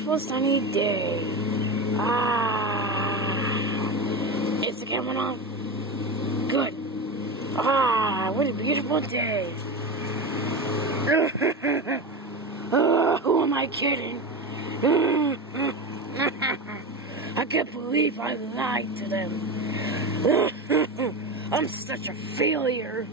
beautiful sunny day. Is the camera on? Good. What a beautiful day. Who am I kidding? I can't believe I lied to them. I'm such a failure.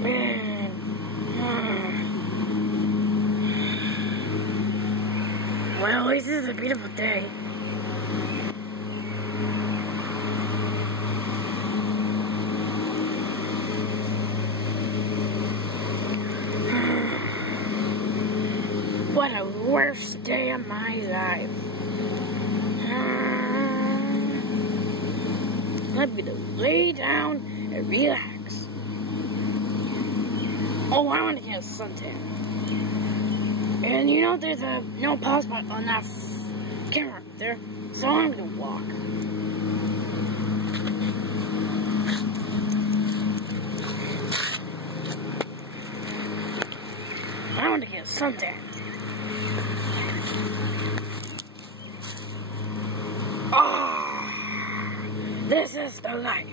Man. Well, at least this is a beautiful day. What a worst day of my life. Let me just lay down and relax. Oh, I want to get a suntan. And you know there's a no pause button on that camera up there, so I'm gonna walk. I want to get a suntan. This is the life.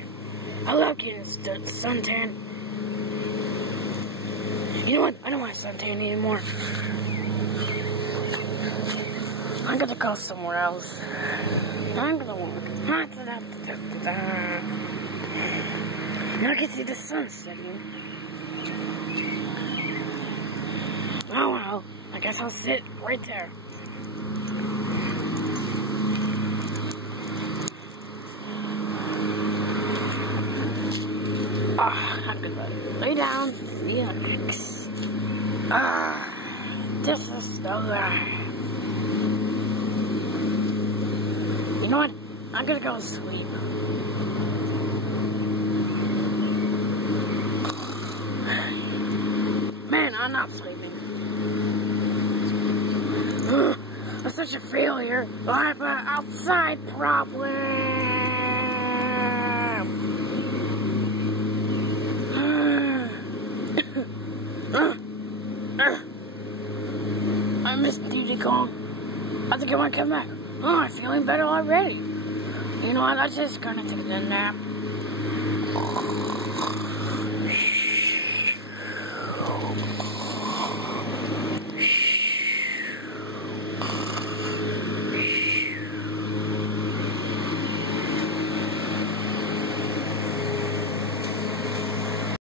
I love getting suntan. You know what? I don't want a suntan anymore. I'm gonna go somewhere else. I'm gonna walk. Now I can see the sun setting. Oh well, I guess I'll sit right there. I'm gonna lay down, relax. This is the life. You know what? I'm gonna go to sleep. Man, I'm not sleeping. I'm such a failure. I have an outside problem. I missed Duty Kong. I think I might come back. I'm feeling better already. You know what? I'm just gonna take a nap.